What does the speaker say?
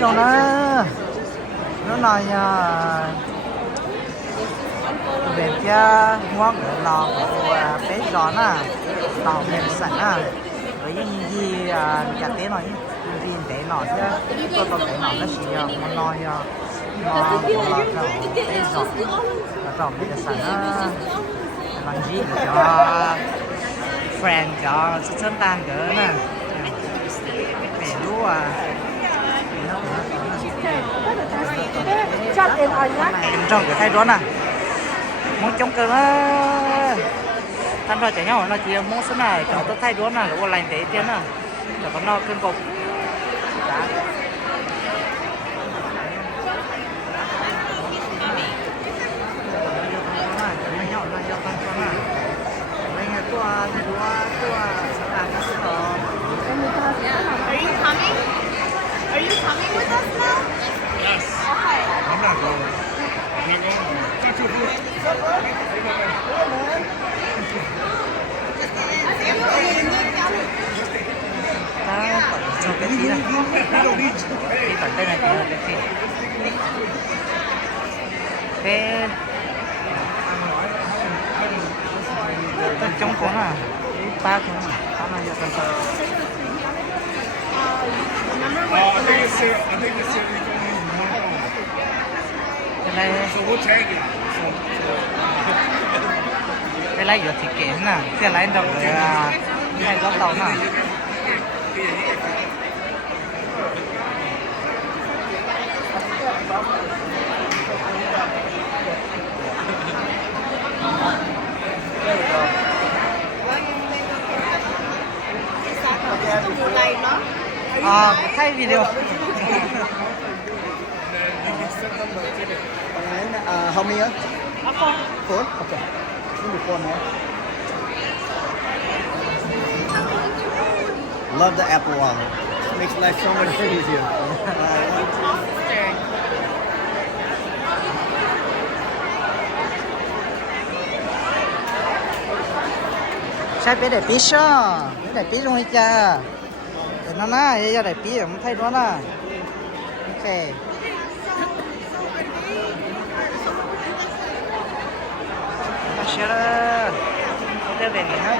rồi nó nói về kia ngon ở lò của bé giòn lò mềm sẵn với những gì chả tế nói gì tế nói chứ tôi còn tế nói nó chỉ muốn nói mà của lò cho bé giòn và giòn bây giờ sẵn làm gì cho friend cho sớm tan cỡ nè về lúa trong cái thay đó nè muốn chống cơ nó thanh rồi chả nhau nó chỉ muốn số này còn tôi thay đó nè là lành để tiền nè rồi còn no cơn cục Are you coming? Are you coming with us now? Yes. Okay. I'm not going. I'm not going. Not too good. cho cái gì này cái tận đây này thì cái gì cái tận trong cuốn ba cuốn tao này giờ tận I think it's it. I think it's it. cái này So we'll tag it. cái này giờ thì kể nè cái này đâu cái góc tàu nè thay video how many? Four? Okay. Give me four more. Love the Apple Wallet. Makes life so much easier. sai bé để pí sao bé để pí luôn cha để nó nè giờ để pí không thay nó nè ok ta sẽ là có thể về nghỉ ha